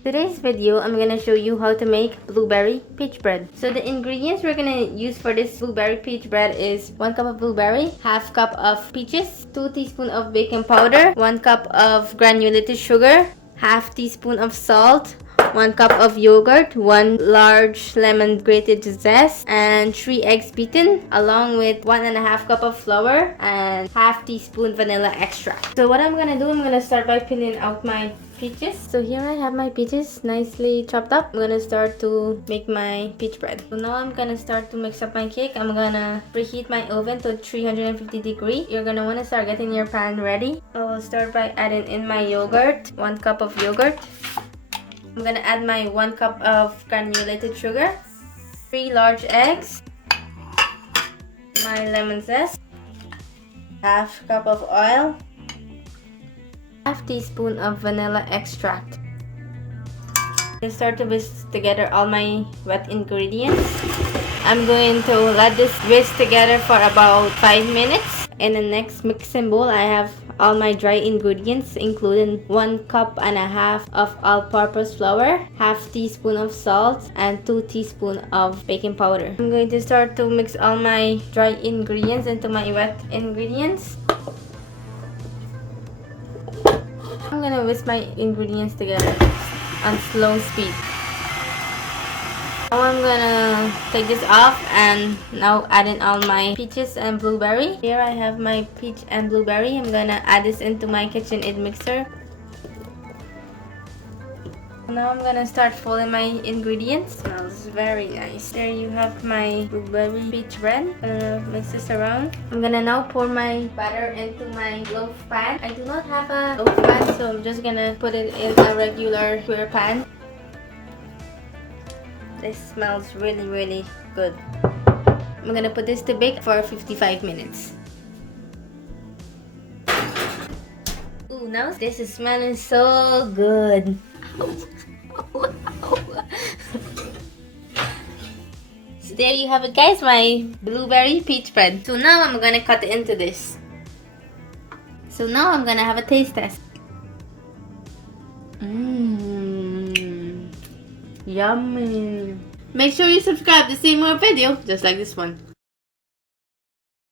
Today's video, I'm gonna show you how to make blueberry peach bread. So the ingredients we're gonna use for this blueberry peach bread is 1 cup of blueberry, half cup of peaches, 2 teaspoons of baking powder, 1 cup of granulated sugar, half teaspoon of salt, 1 cup of yogurt, 1 large lemon grated zest, and 3 eggs beaten, along with 1.5 cup of flour and half teaspoon vanilla extract. So what I'm gonna do, I'm gonna start by peeling out my peaches. So here I have my peaches nicely chopped up. I'm gonna start to make my peach bread. So now I'm gonna start to mix up my cake. I'm gonna preheat my oven to 350 degrees. You're gonna wanna start getting your pan ready. I'll start by adding in my yogurt, 1 cup of yogurt. I'm gonna add my 1 cup of granulated sugar, 3 large eggs, my lemon zest, half cup of oil, half teaspoon of vanilla extract. I'll start to whisk together all my wet ingredients. I'm going to let this whisk together for about 5 minutes. In the next mixing bowl, I have all my dry ingredients, including 1.5 cups of all-purpose flour, half teaspoon of salt, and 2 teaspoons of baking powder. I'm going to start to mix all my dry ingredients into my wet ingredients. I'm gonna whisk my ingredients together on slow speed. Now I'm gonna take this off and now add in all my peaches and blueberry. Here I have my peach and blueberry. I'm gonna add this into my KitchenAid mixer. Now I'm gonna start folding my ingredients. Smells very nice. There you have my blueberry peach bread. I'm gonna mix this around. I'm gonna now pour my batter into my loaf pan. I do not have a loaf pan, so I'm just gonna put it in a regular square pan. This smells really good. I'm gonna put this to bake for 55 minutes. Ooh, now this is smelling so good. So there you have it, guys, my blueberry peach bread. So now I'm gonna cut it into this. So now I'm gonna have a taste test. Yummy. Make sure you subscribe to see more videos just like this one.